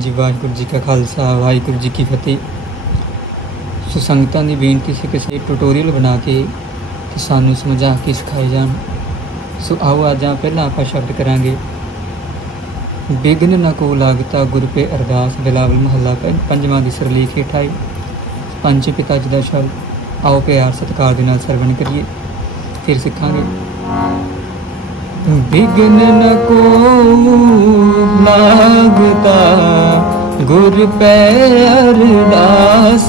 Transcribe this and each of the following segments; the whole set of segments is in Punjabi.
ਜੀ ਵਾਹਿਗੁਰੂ ਜੀ ਕਾ ਖਾਲਸਾ, ਵਾਹਿਗੁਰੂ ਜੀ ਕੀ ਫਤਿਹ। ਸੋ ਸੰਗਤਾਂ ਦੀ ਬੇਨਤੀ ਸੀ ਕਿਸੇ ਟਿਊਟੋਰੀਅਲ ਬਣਾ ਕੇ ਤੇ ਸਾਨੂੰ ਸਮਝਾ ਕੇ ਸਿਖਾਏ ਜਾਣ। ਸੋ ਆਓ ਅੱਜ ਆਪਾਂ ਪਹਿਲਾਂ ਆਪਾਂ ਸ਼ਬਦ ਕਰਾਂਗੇ। ਬਿਗਨ ਨਾ ਕੋ ਲਾਗਤਾ ਗੁਰ ਪੇ ਅਰਦਾਸ, ਬਿਲਾਵਲ ਮਹੱਲਾ ਪੰ- ਪੰਜਵਾਂ ਦੀ ਸਰਲੀਖ ਹੇਠਾਈ ਪੰਜ ਪਿਤਾ ਜੀ ਦਾ ਸ਼ਬਦ, ਆਓ ਪਿਆਰ ਸਤਿਕਾਰ ਦੇ ਨਾਲ ਸਰਵਣ ਕਰੀਏ। ਫਿਰ ਸਿੱਖਾਂਗੇ। ਬਿਗਨ ਨ ਕੋ ਲਾਗਤਾ, ਗੁਰ ਪੈ ਅਰਦਾਸ।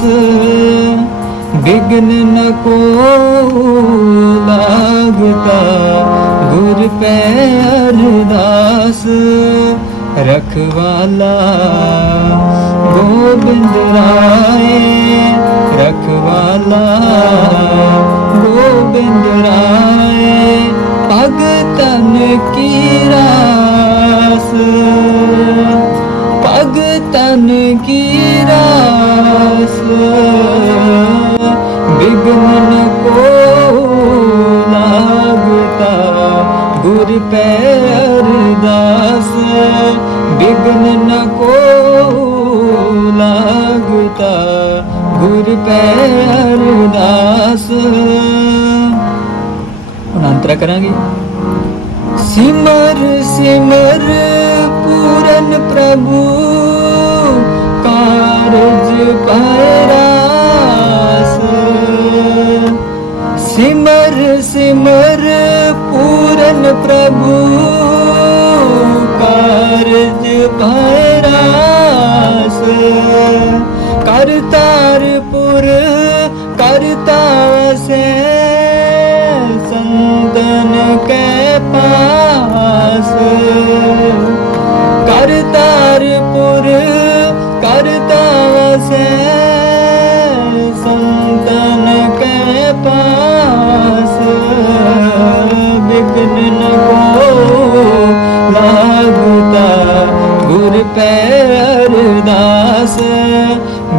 ਬਿਗਨ ਨ ਕੋ ਲਾਗਤਾ, ਗੁਰ ਪੈ ਅਰਦਾਸ। ਰਖਵਾਲਾ ਗੋਬਿੰਦ ਰਾਏ ਰਖਵਾਲਾ ਗੋਬਿੰਦ ਰਾਏ। ਭਗਤਨ ਕੀ ਰਾਸ? ਭਗਤਨ ਕੀ ਰਾਸ? ਬਿਗਨ ਕੋ ਲਾਗਤਾ ਗੁਰ ਪੈ ਅਰਦਾਸ ਬਿਗਨ ਕੋ ਲਾਗਤਾ ਗੁਰ ਪੈ ਅਰਦਾਸ ਹੁਣ ਕਰਾਂਗੇ। ਸਿਮਰ ਸਿਮਰ ਪੂਰਨ ਪ੍ਰਭੂ ਕਾਰਜ ਪਰਾਸ ਸਿਮਰ ਸਿਮਰ ਪੂਰਨ ਪ੍ਰਭੂ ਕਾਰਜ ਪਰਾਸ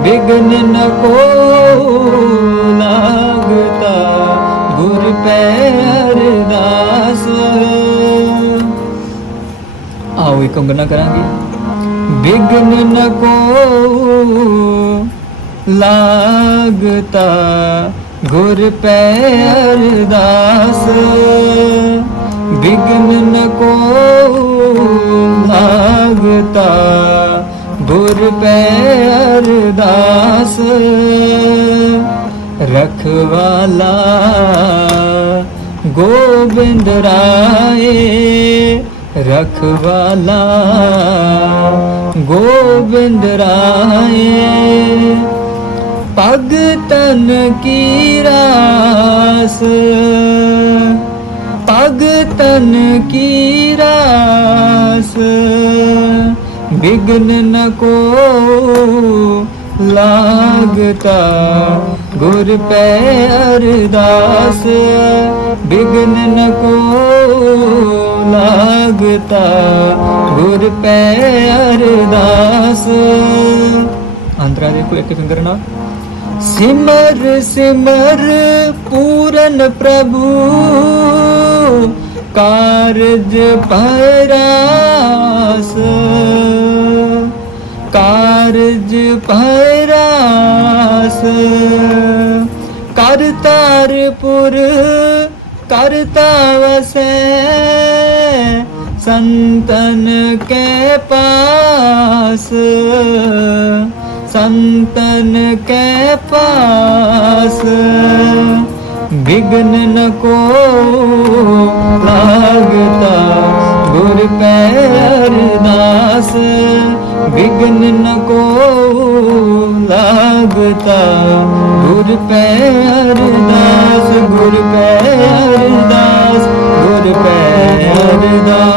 ਬਿਗਨ ਨ ਕੋ ਲਾਗਤਾ, ਗੁਰ ਪੈ ਅਰਦਾਸ ਆਓ ਇੱਕ ਉਂਗਲ ਨਾਲ ਕਰਾਂਗੇ। ਬਿਗਨ ਨ ਕੋ ਲਾਗਤਾ, ਗੁਰ ਪੈ ਅਰਦਾਸ ਬਿਗਨ ਨ ਕੋ ਲਾਗਤਾ। ਗੁਰ ਪੈ ਅਰਦਾਸ ਰਖਵਾਲਾ ਗੋਬਿੰਦ ਰਾਏ ਰਖਵਾਲਾ ਗੋਬਿੰਦ ਰਾਏ ਪਗ ਤਨ ਕੀ ਰਾਸ ਤਨ ਕੀ ਰਾਸ ਬਿਗਨ ਨ ਕੋ। ਲਾਗਤਾ ਗੁਰ ਪੈ ਅਰਦਾਸ, ਬਿਗਨ ਨ ਕੋ। ਲਾਗਤਾ ਗੁਰ ਪੈ ਅਰਦਾਸ। ਅੰਤਰਾ ਦੇਖੋ ਇੱਕ ਫਿੰਗਰ ਨਾਲ। ਸਿਮਰ ਸਿਮਰ ਪੂਰਨ ਪ੍ਰਭੂ, ਕਾਰਜ ਪਰਾਸ ਕਰਤਾਰਪੁਰ ਕਰਤਾ ਵਸੈ ਸੰਤਨ ਕੇ ਪਾਸ, ਸੰਤਨ ਕੇ ਪਾਸ। ਬਿਗਨ ਨ ਕੋ ਲਾਗਤਾ, ਗੁਰ ਪੈ ਅਰਦਾਸ ਬਿਗਨ ਨ ਕੋ ਲਾਗਤਾ ਗੁਰ ਪੈ ਅਰਦਾਸ ਗੁਰ ਪੈ ਅਰਦਾਸ ਗੁਰ ਪੈ ਅਰਦਾਸ।